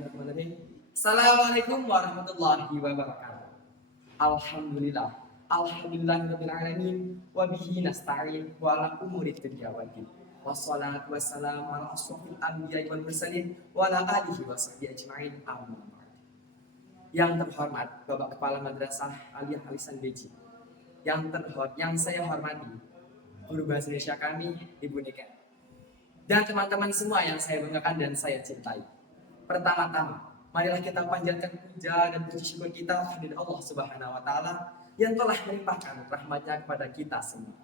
Bismillahirrahmanirrahim. Assalamualaikum warahmatullahi wabarakatuh. Alhamdulillah. Alhamdulillahirabbil alamin wa bihi nasta'in wa ala umuri dunya waddin. Wassalatu wassalamu ala asyrofil anbiya'i wal mursalin wa ala alihi wa sahbihi ajma'in. Amma ba'd. Yang terhormat Bapak Kepala Madrasah Aliyah Alisan Beji. Yang saya hormati guru bahasa Indonesia kami, Ibu Niken. Dan teman-teman semua yang saya banggakan dan saya cintai. Pertama-tama, marilah kita panjatkan puja dan puji syukur kita kepada Allah Subhanahu wa taala yang telah melimpahkan rahmat-Nya kepada kita semua.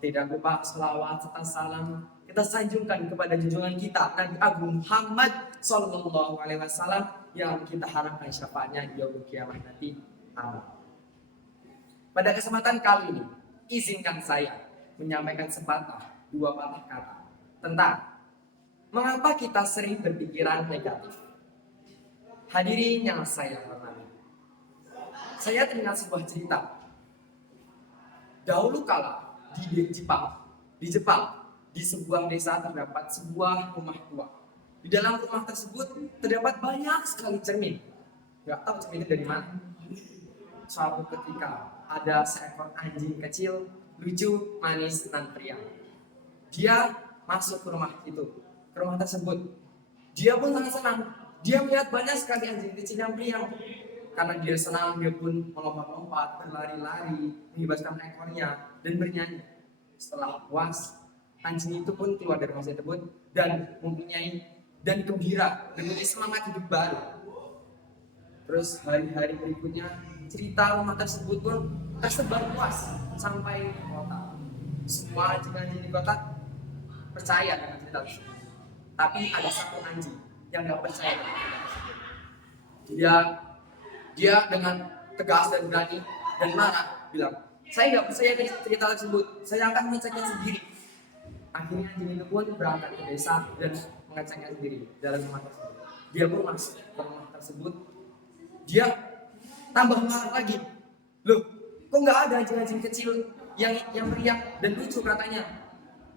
Tidak lupa selawat serta salam kita sanjungkan kepada junjungan kita Nabi Agung Muhammad sallallahu alaihi wasallam yang kita harapkan syafaatnya di yaumul kiamat nanti. Amin. Pada kesempatan kali ini, izinkan saya menyampaikan dua patah kata tentang mengapa kita sering berpikiran negatif. Hadirin yang saya hormati, saya teringat sebuah cerita. Dahulu kala di Jepang, di sebuah desa terdapat sebuah rumah tua. Di dalam rumah tersebut terdapat banyak sekali cermin. Gak tahu cermin itu dari mana. Suatu ketika ada seekor anjing kecil, lucu, manis, dan periang. Dia masuk ke rumah itu, ke rumah tersebut. Dia pun sangat senang. Dia melihat banyak sekali anjing kecil yang periang. Karena dia senang, dia pun melompat-lompat, berlari-lari, membebaskan ekornya, dan bernyanyi. Setelah puas, anjing itu pun keluar dari rumah tersebut dan mempunyai dan gembira, dan mempunyai semangat hidup baru. Terus hari-hari berikutnya, cerita rumah tersebut pun tersebar luas sampai kota. Semua anjing-anjing di kota percaya dengan cerita tersebut. Tapi ada satu anjing yang gak percaya dengan cerita tersebut. Dia dengan tegas dan berani dan marah bilang, saya gak percaya dengan cerita tersebut, saya akan mengeceknya sendiri. Akhirnya anjing itu pun berangkat ke desa dan mengeceknya sendiri dalam rumah tersebut. Dia pun masuk ke rumah tersebut. Dia tambah marah lagi. Loh, kok gak ada anjing-anjing kecil yang meriang dan lucu katanya.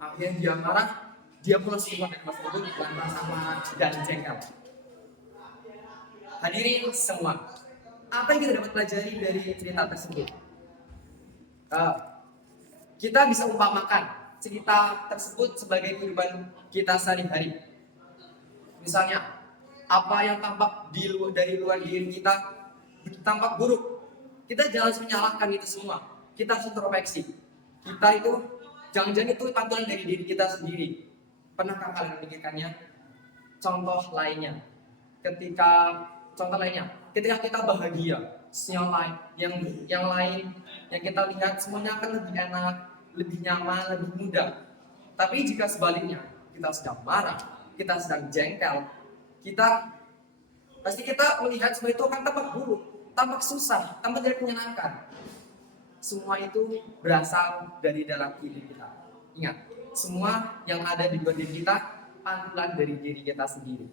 Akhirnya dia marah, dia pun keluar dari rumah tersebut dengan rasa marah dan jengkel. Hadirin semua, apa yang kita dapat pelajari dari cerita tersebut? Kita bisa umpamakan cerita tersebut sebagai kehidupan kita sehari-hari. Misalnya, apa yang tampak dari luar diri kita tampak buruk, kita jangan menyalahkan itu semua. Kita harus introspeksi. Kita itu jangan-jangan itu pantulan dari diri kita sendiri. Pernahkah kalian memikirkannya? Contoh lainnya, ketika kita bahagia, yang lain yang kita lihat semuanya akan lebih enak, lebih nyaman, lebih mudah. Tapi jika sebaliknya, kita sedang marah, kita sedang jengkel, pasti kita melihat semua itu akan tampak buruk, tampak susah, tampak tidak menyenangkan. Semua itu berasal dari dalam diri kita. Ingat, semua yang ada di luar diri kita pantulan dari diri kita sendiri.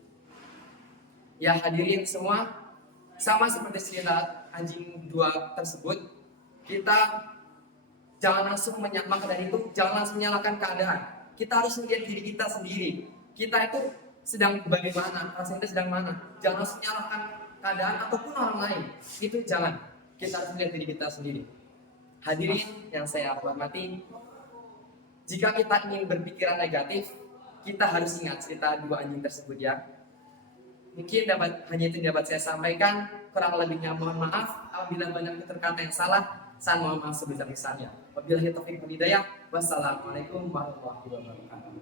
Ya hadirin semua, sama seperti cerita anjing dua tersebut, kita jangan langsung menyalahkan keadaan. Kita harus melihat diri kita sendiri. Kita itu sedang bagaimana, rasanya sedang mana. Jangan langsung menyalahkan keadaan ataupun orang lain. Itu jangan. Kita harus melihat diri kita sendiri. Hadirin yang saya hormati, jika kita ingin berpikiran negatif, kita harus ingat cerita dua anjing tersebut ya. Mungkin hanya itu dapat saya sampaikan. Kurang lebihnya mohon maaf apabila banyak kata yang salah. Saya mohon maaf sebesar-besarnya. Wabillahi taufiq wal hidayah. Wassalamualaikum warahmatullahi wabarakatuh.